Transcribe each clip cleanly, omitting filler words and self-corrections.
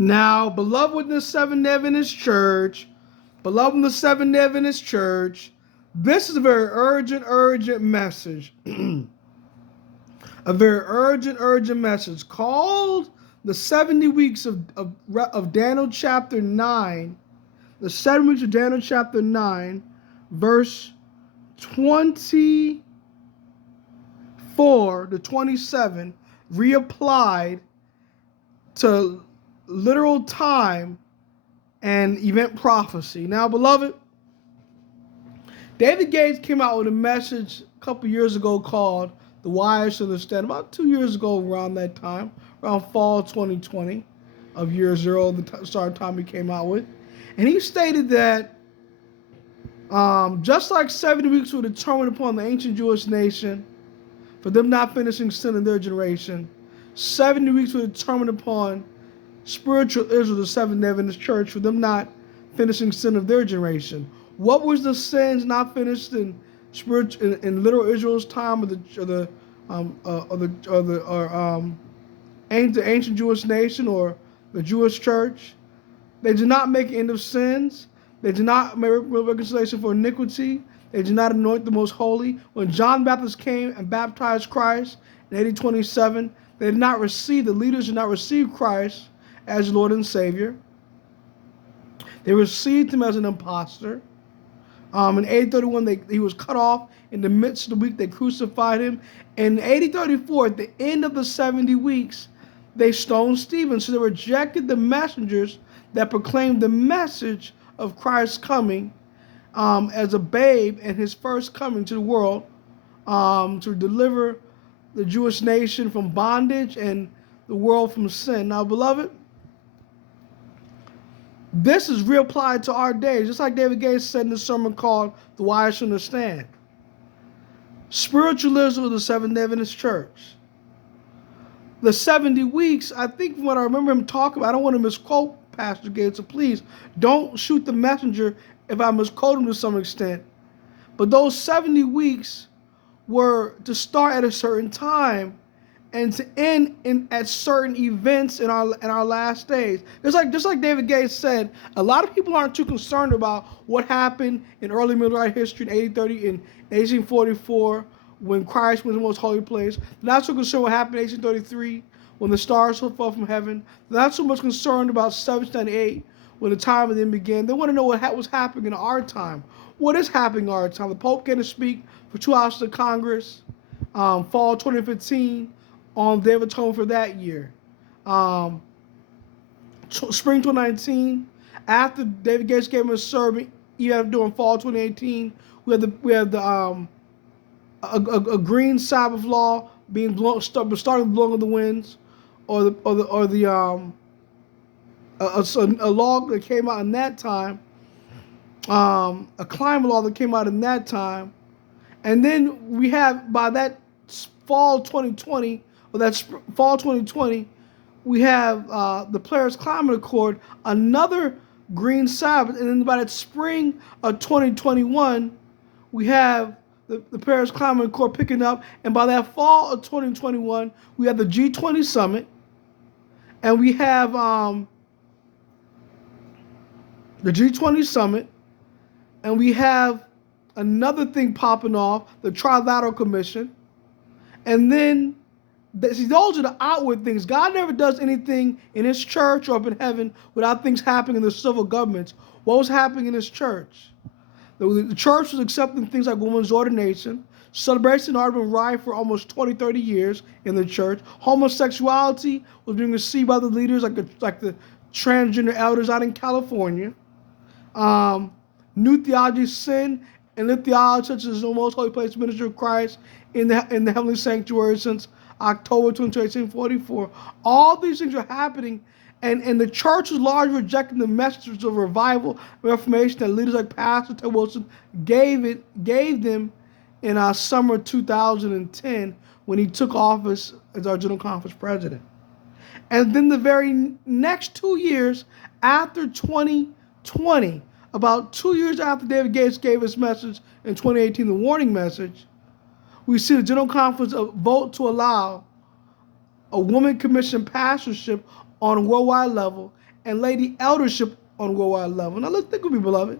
Now, beloved in the Seventh-day Adventist Church, beloved in the Seventh-day Adventist Church, this is a very urgent message. A very urgent message called the 70 weeks of Daniel chapter 9. The 7 weeks of Daniel chapter 9, verse 24 to 27, reapplied to literal time and event prophecy. Now, beloved, David Gates came out with a message a couple years ago called The Wise Shall Understand, about 2 years ago around that time, around fall 2020 of year zero, the start time he came out with. And he stated that just like 70 weeks were determined upon the ancient Jewish nation for them not finishing sin in their generation, 70 weeks were determined upon spiritual Israel, the Seventh-day Adventist Church, for them not finishing sin of their generation. What was the sins not finished in spiritual in literal Israel's time, of the ancient Jewish nation or the Jewish church? They did not make an end of sins. They did not make reconciliation for iniquity. They did not anoint the most holy. When John the Baptist came and baptized Christ in AD 27, they did not receive, the leaders did not receive Christ as Lord and Savior. They received him as an impostor. In AD 31, he was cut off. In the midst of the week, they crucified him. And in AD 34, at the end of the 70 weeks, they stoned Stephen. So they rejected the messengers that proclaimed the message of Christ's coming as a babe and his first coming to the world to deliver the Jewish nation from bondage and the world from sin. Now, beloved, this is reapplied to our days, just like David Gates said in the sermon called The Wise Shall Understand. Spiritualism of the Seventh-day Adventist Church. The 70 weeks, I think from what I remember him talking about, I don't want to misquote Pastor Gates, so please don't shoot the messenger if I misquote him to some extent. But those 70 weeks were to start at a certain time and to end at certain events in our last days. Just like David Gates said, a lot of people aren't too concerned about what happened in early Middle history in 1830 in 1844 when Christ was in the most holy place. They're not so concerned what happened in 1833 when the stars fell from heaven. They're not so much concerned about 1798 when the time of them began. They want to know what was happening in our time. What is happening in our time? The Pope came to speak for 2 houses of Congress, fall 2015, on Day of Atonement for that year. Spring 2019, after David Gates gave him a sermon, even during fall 2018, we have a green Sabbath law being starting blowing of the winds, or a law that came out in that time, a climate law that came out in that time, and then we have by that fall 2020. Well, that's fall 2020, we have the Paris Climate Accord, another green Sabbath, and then by that spring of 2021, we have the Paris Climate Accord picking up, and by that fall of 2021, we have the G20 summit, and we have the G20 summit, and we have another thing popping off, the Trilateral Commission, and then see, those are the outward things. God never does anything in his church or up in heaven without things happening in the civil governments. What was happening in his church? The church was accepting things like women's ordination. Celebration had been rife for almost 20, 30 years in the church. Homosexuality was being received by the leaders like the transgender elders out in California. New theology, sin, and new theology such as the most holy place ministry of Christ in the heavenly sanctuary since October 22, 1844. All these things are happening, and the church is largely rejecting the messages of revival and reformation that leaders like Pastor Ted Wilson gave them in summer 2010 when he took office as our General Conference president. And then the very next 2 years after 2020, about 2 years after David Gates gave his message in 2018, the warning message, we see the General Conference vote to allow a woman-commissioned pastorship on a worldwide level, and lady eldership on a worldwide level. Now let's think with me, beloved.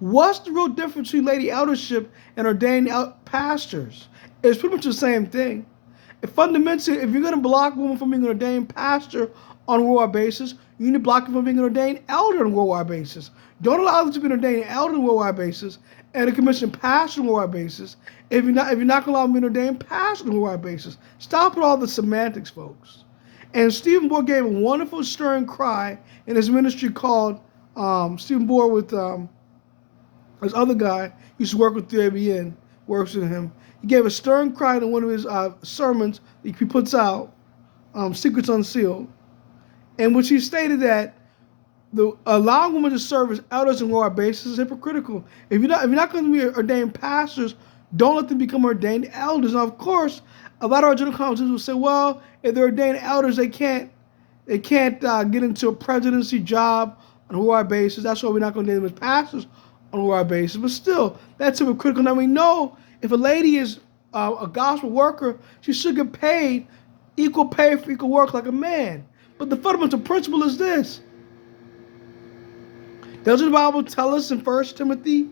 What's the real difference between lady eldership and ordained pastors? It's pretty much the same thing. Fundamentally, if you're going to block women from being an ordained pastor on a worldwide basis, you need to block them from being an ordained elder on a worldwide basis. Don't allow them to be an ordained elder on a worldwide basis and a commissioned pastor on a worldwide basis if you're not going to allow them to be an ordained pastor on a worldwide basis. Stop with all the semantics, folks. And Stephen Moore gave a wonderful stirring cry in his ministry called Stephen Moore with this other guy used to work with 3ABN, works with him. He gave a stern cry in one of his sermons that he puts out, Secrets Unsealed, in which he stated that allowing women to serve as elders on a worldwide basis is hypocritical. If you're not going to be ordained pastors, don't let them become ordained elders. Now, of course, a lot of our general conferences will say, well, if they're ordained elders, they can't get into a presidency job on a worldwide basis. That's why we're not going to name them as pastors on a worldwide basis. But still, that's hypocritical. Now, we know if a lady is a gospel worker, she should get paid equal pay for equal work like a man. But the fundamental principle is this. Doesn't the Bible tell us in 1 Timothy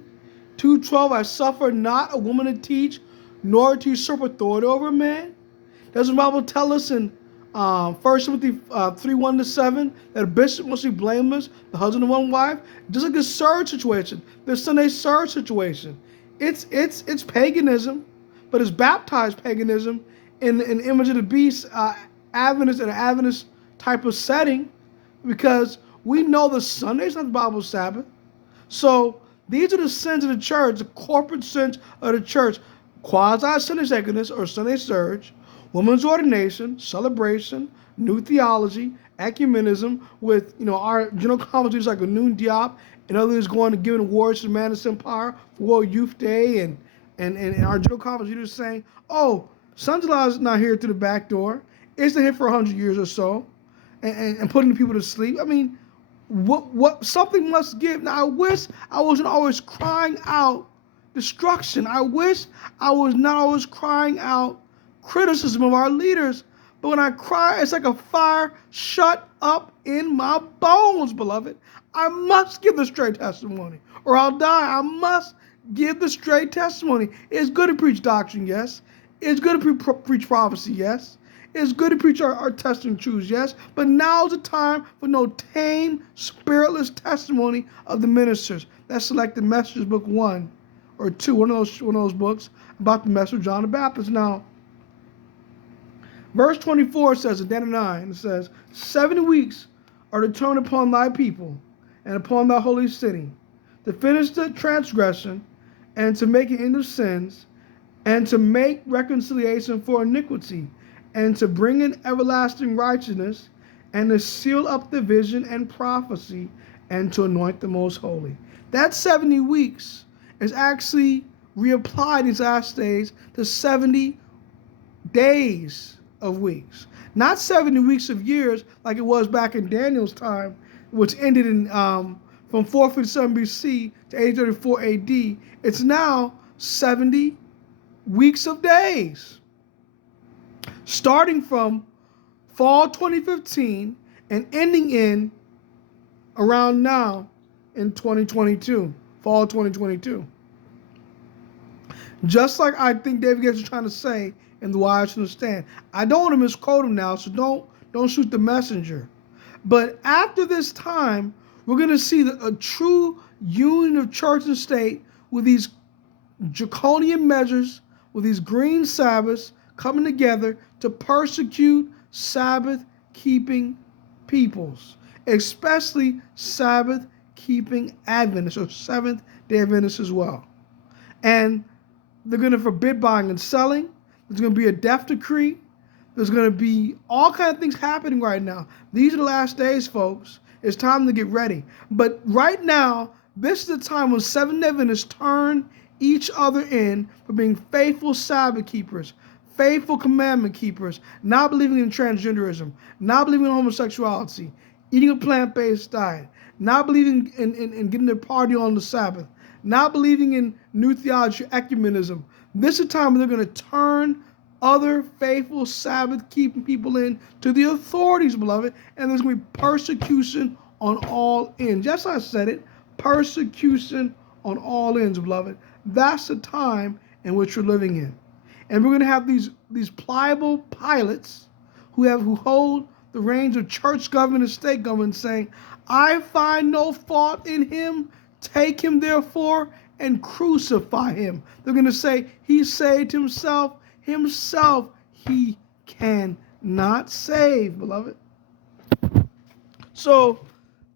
2:12, I suffer not a woman to teach, nor to usurp authority over a man? Doesn't the Bible tell us in 1 Timothy 3:1-7 that a bishop must be blameless, the husband of one wife? Just like a surge situation, the Sunday surge situation. It's paganism, but it's baptized paganism in the image of the beast, Adventist and an Adventist type of setting, because we know the Sunday is not the Bible Sabbath. So these are the sins of the church, the corporate sins of the church: quasi-Sunday sacredness or Sunday surge, women's ordination, celebration, new theology, ecumenism, with our general conferences like a Noon Diop and others going to giving awards to the Manus Empire for World Youth Day, and our general conference leaders saying, oh, Sons of God is not here through the back door. It's been here for 100 years or so, and putting people to sleep. I mean, what something must give. Now, I wish I wasn't always crying out destruction. I wish I was not always crying out criticism of our leaders. But when I cry, it's like a fire shut up in my bones, beloved. I must give the straight testimony, or I'll die. I must give the straight testimony. It's good to preach doctrine, yes. It's good to preach prophecy, yes. It's good to preach our testing truths, yes. But now's the time for no tame, spiritless testimony of the ministers. That's selected Messengers Book 1 or 2, one of those books about the message of John the Baptist. Now, verse 24 says, in Daniel 9, it says, 70 weeks are determined upon thy people and upon thy holy city, to finish the transgression, and to make an end of sins, and to make reconciliation for iniquity, and to bring in everlasting righteousness, and to seal up the vision and prophecy, and to anoint the most holy. That 70 weeks is actually reapplied these last days to 70 days of weeks. Not 70 weeks of years like it was back in Daniel's time, which ended in from 457 BC to 834 AD. It's now 70 weeks of days, starting from fall 2015 and ending in around now in 2022, fall 2022. Just like I think David Gates is trying to say in The Wise to Understand. I don't want to misquote him now, so don't shoot the messenger. But after this time, we're going to see a true union of church and state with these draconian measures, with these green Sabbaths coming together to persecute Sabbath-keeping peoples, especially Sabbath-keeping Adventists or Seventh-day Adventists as well. And they're going to forbid buying and selling. There's going to be a death decree. There's going to be all kinds of things happening right now. These are the last days, folks. It's time to get ready. But right now, this is the time when Seventh-day Adventists turn each other in for being faithful Sabbath keepers, faithful commandment keepers, not believing in transgenderism, not believing in homosexuality, eating a plant-based diet, not believing in getting their party on the Sabbath, not believing in new theology, ecumenism. This is a time when they're going to turn other faithful Sabbath-keeping people in to the authorities, beloved, and there's going to be persecution on all ends. Yes, I said it. Persecution on all ends, beloved. That's the time in which we're living in. And we're going to have these pliable pilots who hold the reins of church government and state government saying, I find no fault in him. Take him, therefore, and crucify him. They're going to say, he saved himself. Himself he cannot save, beloved. So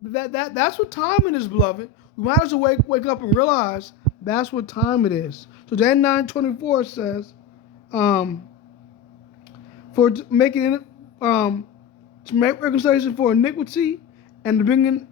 that's what time it is, beloved. We might as well wake up and realize that's what time it is. So Daniel 9:24 says, for making to make reconciliation for iniquity and to bring in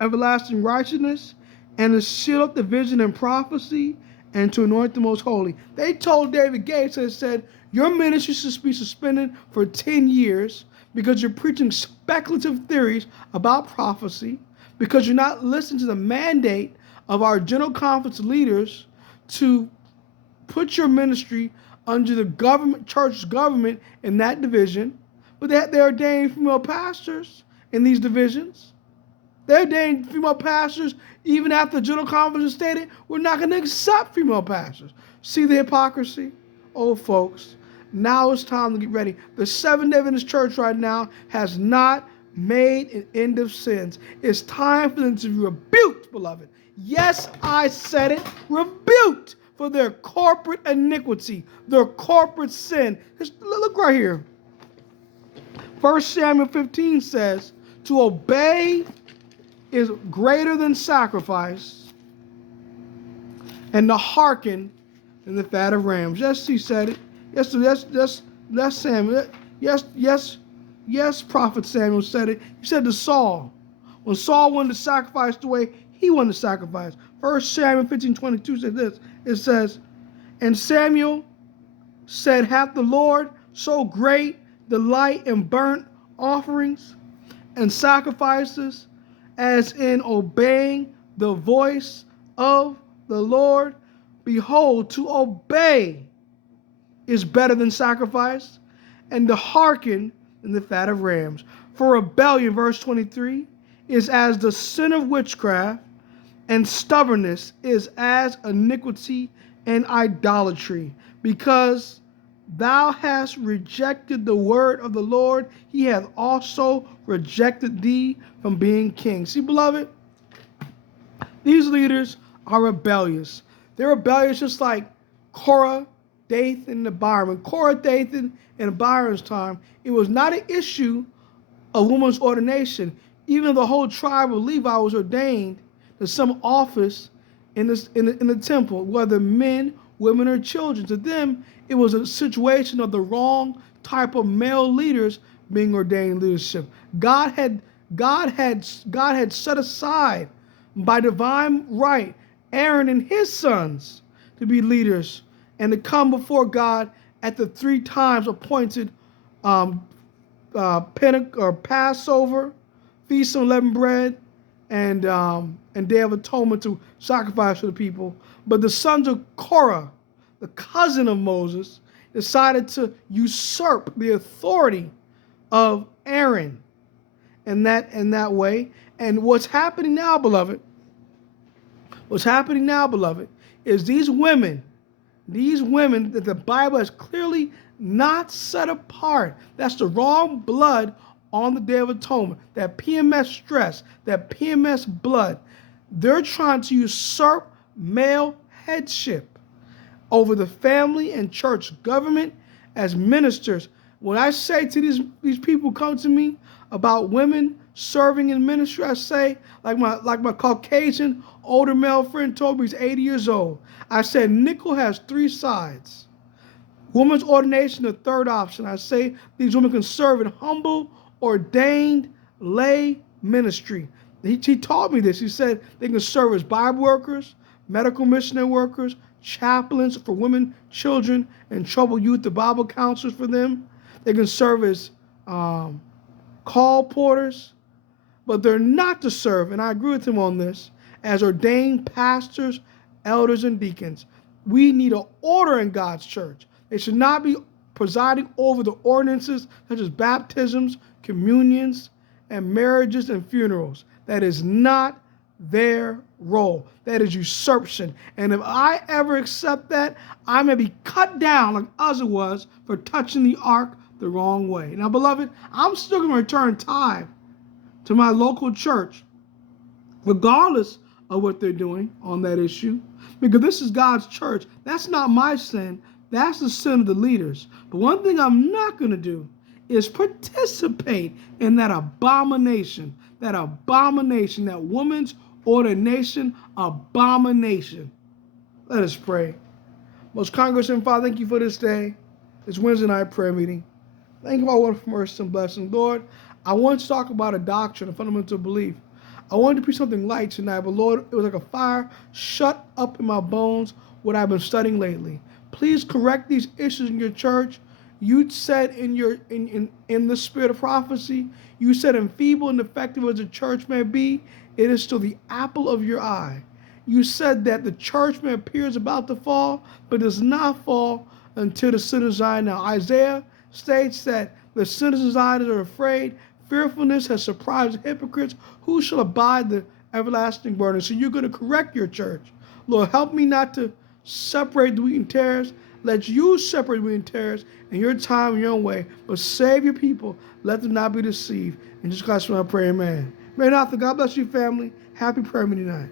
everlasting righteousness and to seal up the vision and prophecy and to anoint the most holy. They told David Gates, they said, your ministry should be suspended for 10 years because you're preaching speculative theories about prophecy, because you're not listening to the mandate of our General Conference leaders to put your ministry under the government, church government in that division. But they ordained female pastors in these divisions. They ordained female pastors even after the General Conference stated, we're not going to accept female pastors. See the hypocrisy? Oh, folks, now it's time to get ready. The Seventh-day Adventist Church right now has not made an end of sins. It's time for them to be rebuked, beloved. Yes, I said it, rebuked for their corporate iniquity, their corporate sin. Just look right here. 1 Samuel 15 says, to obey is greater than sacrifice, and to hearken than the fat of rams. Yes, he said it. Yes, Samuel. Yes, Prophet Samuel said it. He said to Saul, when Saul wanted to sacrifice the way he wanted to sacrifice. 1 Samuel 15:22 said this. It says, and Samuel said, hath the Lord so great delight in burnt offerings and sacrifices as in obeying the voice of the Lord? Behold, to obey is better than sacrifice, and to hearken than the fat of rams. For rebellion, verse 23, is as the sin of witchcraft, and stubbornness is as iniquity and idolatry. Because thou hast rejected the word of the Lord, he hath also rejected thee from being king. See, beloved, these leaders are rebellious. They're rebellious just like Korah, Dathan, and Abiram. In Korah, Dathan, and Abiram's time, it was not an issue of woman's ordination. Even the whole tribe of Levi was ordained to some office in the temple, whether men, women, or children. To them, it was a situation of the wrong type of male leaders being ordained leadership. God had set aside by divine right Aaron and his sons to be leaders and to come before God at the 3 times appointed Passover, Feast of Unleavened Bread, and Day of Atonement to sacrifice for the people. But the sons of Korah, the cousin of Moses, decided to usurp the authority of Aaron in that way. And what's happening now, beloved, is these women that the Bible has clearly not set apart. That's the wrong blood on the Day of Atonement. That PMS stress, that PMS blood. They're trying to usurp male headship over the family and church government as ministers. When I say to these people come to me about women serving in ministry, I say, like my Caucasian older male friend told me, he's 80 years old. I said, nickel has 3 sides. Woman's ordination, the third option. I say these women can serve in humble, ordained lay ministry. He taught me this. He said they can serve as Bible workers, medical missionary workers, chaplains for women, children, and troubled youth, the Bible counselors for them. They can serve as call porters, but they're not to serve, and I agree with him on this, as ordained pastors, elders, and deacons. We need an order in God's church. They should not be presiding over the ordinances such as baptisms, communions, and marriages and funerals. That is not their role. That is usurpation. And if I ever accept that, I may be cut down like Uzzah was for touching the ark the wrong way. Now, beloved, I'm still going to return tithe to my local church, regardless of what they're doing on that issue, because this is God's church. That's not my sin. That's the sin of the leaders. But one thing I'm not going to do is participate in that abomination, that woman's ordination abomination. Let us pray. Most Congress and Father, thank you for this day, this Wednesday night prayer meeting. Thank you for all for mercy and blessing. Lord, I want to talk about a doctrine, a fundamental belief. I wanted to preach something light tonight, but Lord, it was like a fire shut up in my bones, what I've been studying lately. Please correct these issues in your church. You said in the spirit of prophecy, you said, enfeebled and defective as the church may be, it is still the apple of your eye. You said that the church may appear is about to fall, but does not fall until the sinners of Zion. Now, Isaiah states that the sinners of Zion are afraid. Fearfulness has surprised the hypocrites. Who shall abide the everlasting burden? So you're going to correct your church. Lord, help me not to separate the wheat and tares. Let you separate wheat and tares in your time and your own way. But save your people. Let them not be deceived. In Jesus Christ, I pray, amen. May not, God bless you, family. Happy prayer meeting night.